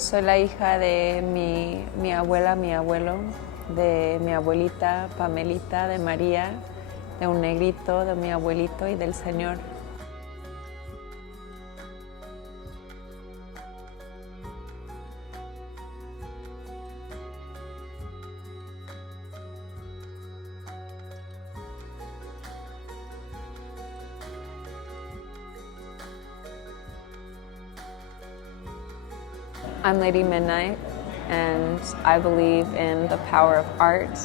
Soy la hija de mi abuela, mi abuelo, de mi abuelita Pamelita, de María, de un negrito, de mi abuelito y del Señor. I'm Lady Midnight, and I believe in the power of art.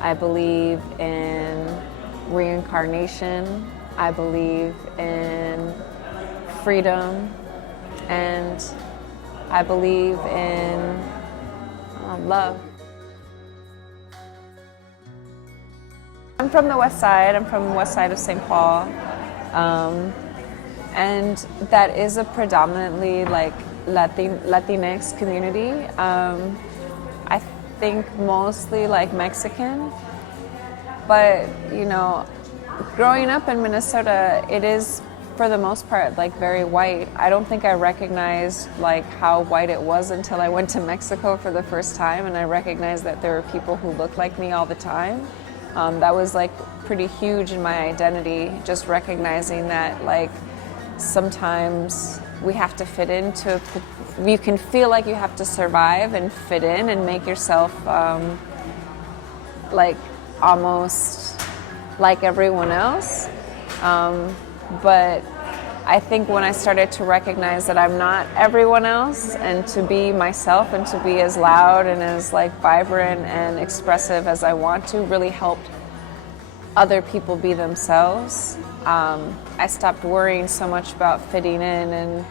I believe in reincarnation. I believe in freedom, and I believe in love. I'm from the west side. I'm from the west side of St. Paul, and that is a predominantly like Latinx community. I think mostly like Mexican, but you know, growing up in Minnesota, it is for the most part like very white. I don't think I recognized like how white it was until I went to Mexico for the first time, and I recognized that there were people who looked like me all the time. That was like pretty huge in my identity, just recognizing that like sometimes we have to fit into, you can feel like you have to survive and fit in and make yourself like almost like everyone else. But I think when I started to recognize that I'm not everyone else, and to be myself and to be as loud and as like vibrant and expressive as I want to, really helped other people be themselves. I stopped worrying so much about fitting in and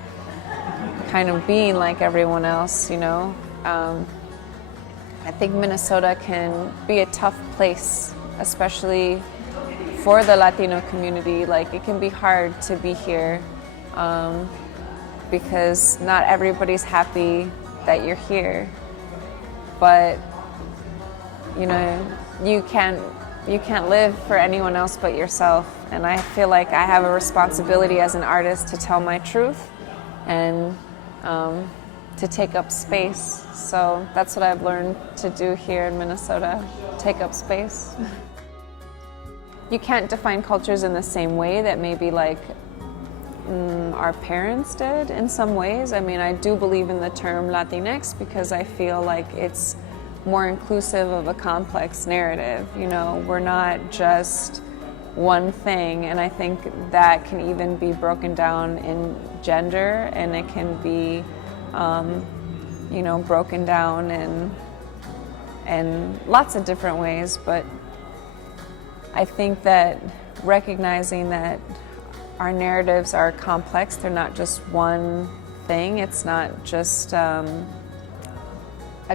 kind of being like everyone else, you know. I think Minnesota can be a tough place, especially for the Latino community. Like, it can be hard to be here because not everybody's happy that you're here. But, you know, you can't live for anyone else but yourself. And I feel like I have a responsibility as an artist to tell my truth and to take up space. So that's what I've learned to do here in Minnesota, take up space. You can't define cultures in the same way that maybe like our parents did in some ways. I mean, I do believe in the term Latinx because I feel like it's more inclusive of a complex narrative. You know, we're not just one thing, and I think that can even be broken down in gender, and it can be, you know, broken down in lots of different ways. But I think that recognizing that our narratives are complex, they're not just one thing. It's not just a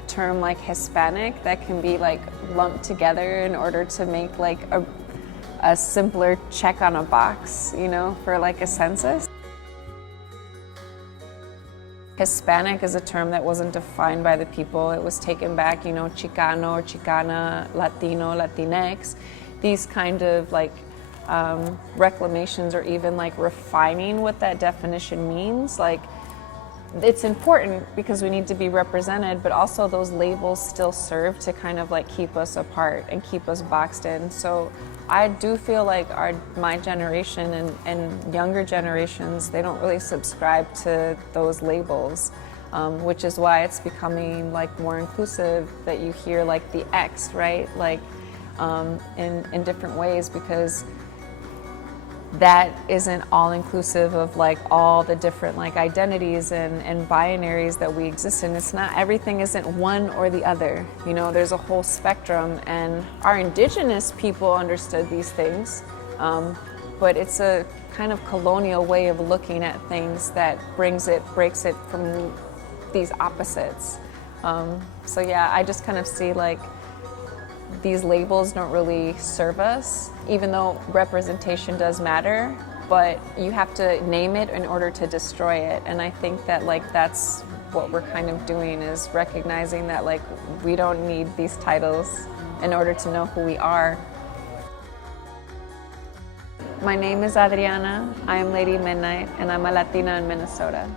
term like Hispanic that can be like lumped together in order to make like a simpler check on a box, you know, for like a census. Hispanic is a term that wasn't defined by the people. It was taken back, you know, Chicano or Chicana, Latino, Latinx. These kind of like reclamations or even like refining what that definition means. Like, it's important because we need to be represented, but also those labels still serve to kind of like keep us apart and keep us boxed in. So I do feel like my generation and younger generations, they don't really subscribe to those labels, which is why it's becoming like more inclusive, that you hear like the X, right? Like in different ways, because that isn't all inclusive of like all the different like identities and binaries that we exist in. It's not, everything isn't one or the other, you know, there's a whole spectrum, and our indigenous people understood these things, but it's a kind of colonial way of looking at things that breaks it from these opposites. So yeah, I just kind of see like these labels don't really serve us, even though representation does matter, but you have to name it in order to destroy it. And I think that like that's what we're kind of doing, is recognizing that like we don't need these titles in order to know who we are. My name is Adriana, I am Lady Midnight, and I'm a Latina in Minnesota.